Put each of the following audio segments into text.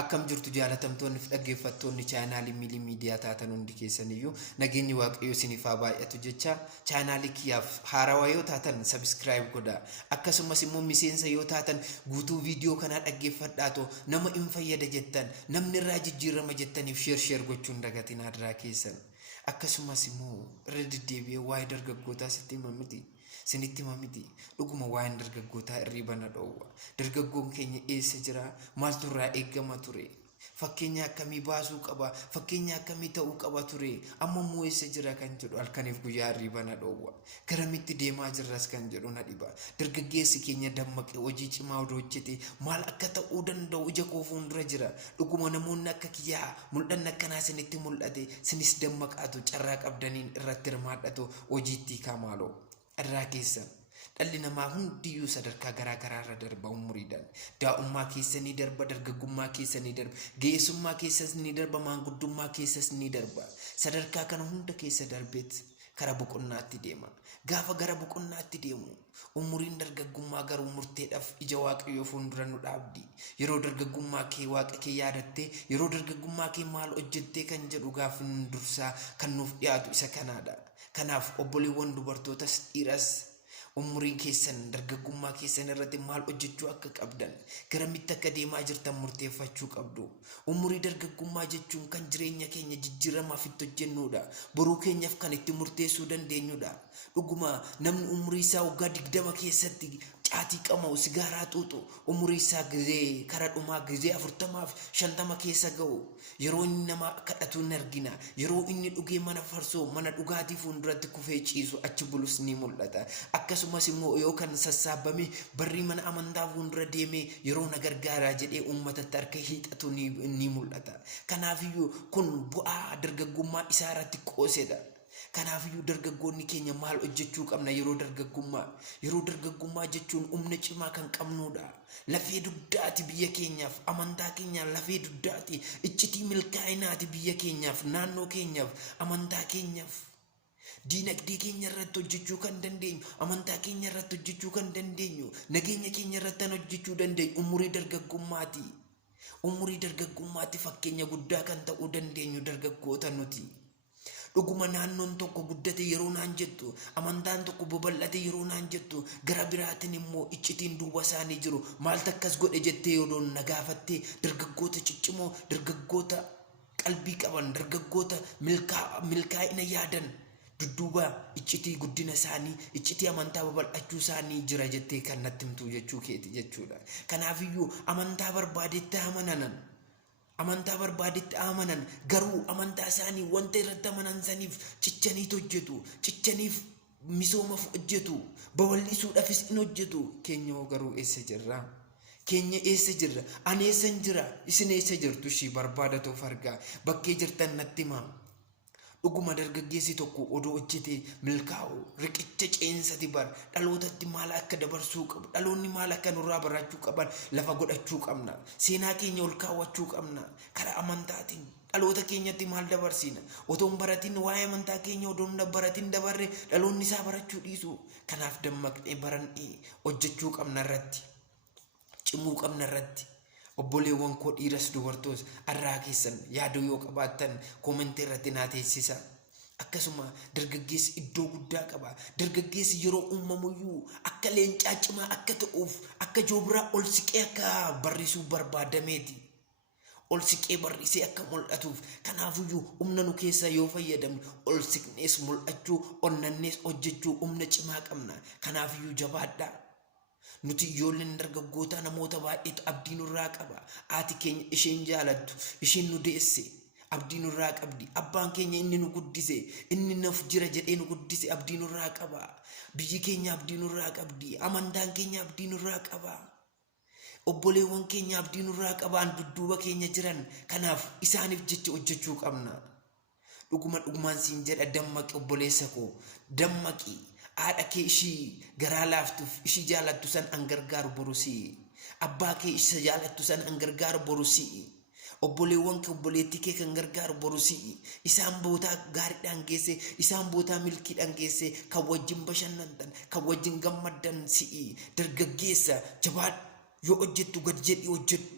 Akkam jirtu jaalatamtoonni fi dhaggeeffattoonni chaanaalii Miilii Miidiyaa taatan hundi keessaniyyuu nageenyi waaqayyoo isiniif haa baay'atu jecha chaanaalii kiyyaaf haarawaa yoo taatan sabiskiraayib godhaa. Akkasumas immoo miseensa yoo taatan guutuu viidiyoo kanaa dhaggeeffadhaatoo nama in fayyada jettan namni irraa jijjiirama jettaniif sheer gochuun dagatiin adiraa keessan. Akkasumas immoo irra deddeebi'ee waa'ee dargaggootaa sinitti himamiti dhuguma waa'een dargaggootaa irriibana dhoowwa. Dargaggoon keenya eessa jira? Maaltu irraa eegama ture? Fakkeenya akkamii baasuu qaba? Fakkeenya akkamii ta'uu qaba ture? Amma immoo eessa jira kan jedhu halkaniif guyyaa irriibana dhoowwa. Garamitti deemaa jirras kan jedhu na dhiba. Dargaggeessi keenya dammaqee hojii cimaa odoo hojjete maal akka ta'uu danda'u ija koo fuuldura jira. Dhuguma namoonni akka kiyyaa mul'anni akkanaa sinitti mul'ate sinis dammaqaatu carraa qabdaniin irratti hirmaadhatu hojiitti kaamaaloo. Irraa keessan dhalli namaa hundiyyuu sadarkaa garaa garaa irra darba umuriidhaan. Daa'ummaa keessanii darba, dargaggummaa keessanii darba, ga'eessummaa keessas ni darba, maanguddummaa keessas ni darba. Sadarkaa kana hunda keessa darbeet kara boqonnaatti deema. Gaafa gara boqonnaatti deemu umuriin dargaggummaa garuu murteedhaaf ija waaqayyoo fuuldura nu dhaabdi. Yeroo dargaggummaa kee waaqa kee yaadattee, yeroo dargaggummaa kee maal hojjettee kan jedhu gaaffiin dursaa kan nuuf dhiyaatu isa kanaadha. Kanaaf obboleewwan dubartootas dhiiras umuriin keessan dargaggummaa keessan irratti maal hojjechuu akka qabdan, garamitti akka deemaa jirtan murteeffachuu qabdu. Umurii dargaggummaa jechuun kan jireenya keenya jijjiiramaaf itti hojjennudha. Boruu keenyaaf kan itti murteessuu dandeenyudha. Dhuguma namni umurii isaa waggaa 20 keessatti caatii qama'u, sigaaraa xuuxu, umurii isaa gizee kara dhumaa gizee 40 fi 50 keessa ga'u yeroo inni nama kadhatu ni argina. Yeroo inni dhugee mana farsoo mana dhugaatii fuulduratti kufee ciisu achi bulus ni mul'ata. Akkasumas immoo yoo kan sassaabame barrii mana amantaa fuuldura deemee yeroo na gargaaraa jedhee uummatatti harka hiixatu ni mul'ata. Kanaafiyyuu kun bu'aa dargaggummaa isaa irratti qoosedha. Kanaafiyyuu dargaggoonni keenya maal hojjechuu qabna yeroo dargaggummaa? Yeroo dargaggummaa jechuun humna cimaa kan qabnudha. Lafee dugdaati biyya keenyaaf, amantaa keenyaaf lafee dugdaati. Iccitii milkaa'inaati biyya keenyaaf, naannoo keenyaaf, amantaa keenyaaf. Diinagdee keenya irratti hojjechuu kan dandeenyu, amantaa keenya irratti hojjechuu kan dandeenyu, nageenya keenya irratti hojjechuu dandeenyu umurii dargaggummaati. Umurii dargaggummaatti fakkeenya guddaa kan ta'uu dandeenyu dargaggoota nuti. Dhuguma naannoon tokko guddate yeroo naan jettu, amantaan tokko babal'ate yeroo naan jettu, gara biraatiin immoo iccitiin duuba isaanii jiru. Maaltu akkas godhe jettee yoo na gaafatte dargaggoota ciccimoo, dargaggoota qalbii qaban, dargaggoota milkaa'ina yaadan dudduuba iccitii guddina isaanii, iccitii amantaa babal'achuu isaanii jira jettee kan natti himtu jechuu keeti jechuudha. Kanaafiyyuu amantaa barbaadetti amanan garuu amantaa isaanii wanta irratti amanan saniif cichaniit hojjetu, cichaniif misoomaaf hojjetu, babal'isuudhaafis in hojjetu. Keenya garuu eessa jirra? Keenya eessa jirra? Ani eessan jira? Isin eessa jirtu? Ishii barbaadatuuf argaa bakkee jirtan natti himaa. Dhuguma dargaggeessi tokko odoo hojjetee milkaa'u riqicha ceensati bar dhalootatti maal akka dabarsuu qabu, dhaloonni maal akka nurraa barachuu qaban lafa godhachuu qabna. Seenaa keenya ol kaawwachuu qabna. Karaa amantaatiin dhaloota keenyatti maal dabarsina? Otoo hin baratin waa'ee amantaa keenya odoo hin baratin dabarre dhaloonni isaa barachuu dhiisu. Kanaaf dammaqnee barannee hojjechuu qabna irratti, cimuu qabna irratti. Obboleewwan koo dhiiras dubartoos arraa keessan yaada yoo qabaattan koomentii irratti naa teessisa. Akkasuma dargaggeessi iddoo guddaa qaba. Dargaggeessi yeroo uumamuyyuu akka leencaa cimaa akka ta'uuf, akka joobiraa ol siqee akka barrisuu barbaadameeti. Ol siqee barrisee akka mul'atuuf. Kanaafiyyuu humna nu keessaa yoo fayyadamne ol siqnees mul'achuu, onnannees hojjechuu humna cimaa qabna. Kanaafiyyuu jabaadhaa. Nuti ijoolleen dargaggootaa namoota baay'eetu abdii nurraa qaba. Haati keenya isheen jaalattu, isheen nu deesse abdii nurraa qabdi. Abbaan keenya inni nu guddise, inni nuuf jira jedhee nu guddise abdii nurraa qaba. Biyyi keenya abdii nurraa qabdi. Amantaan keenya abdii nurraa qaba. Obboleewwan keenya abdii nurraa qabaan dudduuba keenya jiran. Kanaaf isaaniif jecha hojjechuu qabna. Dhugumaan siin jedha dammaqi obboleessa koo, dammaqi. Haadha kee ishii garaa laaftuuf ishii jaalattu san an gargaaru borusii. Abbaa kee isa jaalattu san an gargaaru borusii. Obboleewwan kee obboleettii kee kan gargaaru borusii. Isaan bootaa gaariidhaan geesse, isaan bootaa milkiidhaan geesse, kan wajjin bashannantan, kan wajjin gammaddan si'i. Dargaggeessa jabaadhu yoo hojjettu gad jedhii hojjedhu.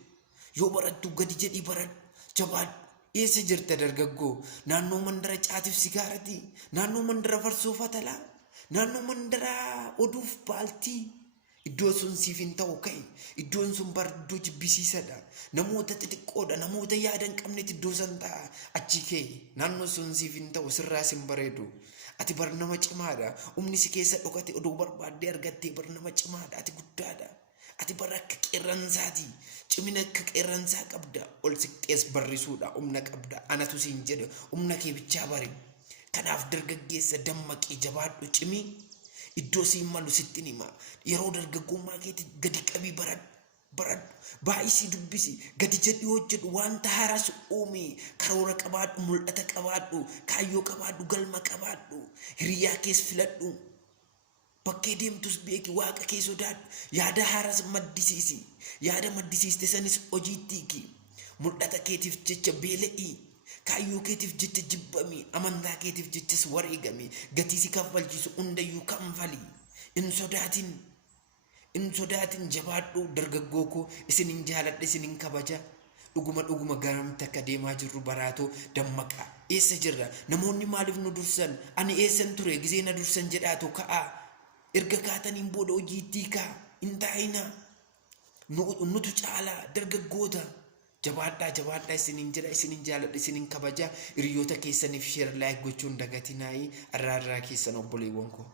Yoo barattu gadi jedhii baradhu. Jabaadhu. Eessa jirta dargaggoo? Naannoo mandara caatiif sigaaratii? Naannoo mandara farsoo fatalaa? Naannoo mandara oduuf baaltii? Iddoon sun siif hin ta'u ka'e. Iddoon sun iddoo jibbisiisadha. Namoota xixiqqoodha. Namoota yaada hin qabnetti iddoo san ta'a. Achi ka'e. Naannoo sun siif hin ta'u sirraas hin bareedu. Ati bar nama cimaadha. Humni si keessa dhokate odoo barbaaddee argattee bar nama cimaadha. Ati guddaadha. Ati bar akka qeerransaati. Cimina akka qeerransaa qabda. Ol siqxees barrisuudha. Humna qabda. Anatu siin jedhe humna kee bichaa bari. Kanaaf dargaggeessa dammaqii jabaadhu cimii. Iddoo siin malu sitti hima. Yeroo dargaggummaa keetti gadi qabii baradhu. Baay'isii dubbisi. Gadi jedhii hojjedhu. Wanta haaraas uume. Karoora qabaadhu. Mul'ata qabaadhu. Kaayyoo qabaadhu. Galma qabaadhu. Hiriyaa kees filadhu. Bakkee deemtus beeki. Waaqa kee sodaadhu. Yaada haaraas maddisiisi. Yaada maddisiiste sanis hojiitti hiiki. Mul'ata keetiif jecha beela'ii. Kaayyoo keetiif jecha jibbami. Amantaa keetiif jechas wareegami. Gatii si kaffalchiisu hundayyuu kanfali. In sodaatin jabaadhu dargaggoo koo. Isinin jaaladha isinin kabaja. Dhuguma garamti akka deemaa jirru baraatoo dammaqaa. Eessa jirra? Namoonni maaliif nu dursan? Ani eessan ture gizee na dursan jedhaatoo ka'aa. Erga kaataniin booda hojiitti kaa. Hin taa'inaa. Nutu caalaa dargaggoota. Jabaadhaa isinin jedha isinin jaaladha isinin kabaja. Hiriyoota keessaniif sheer laayik gochuun dagatinaayi. Arraa keessan obboleewwan koo.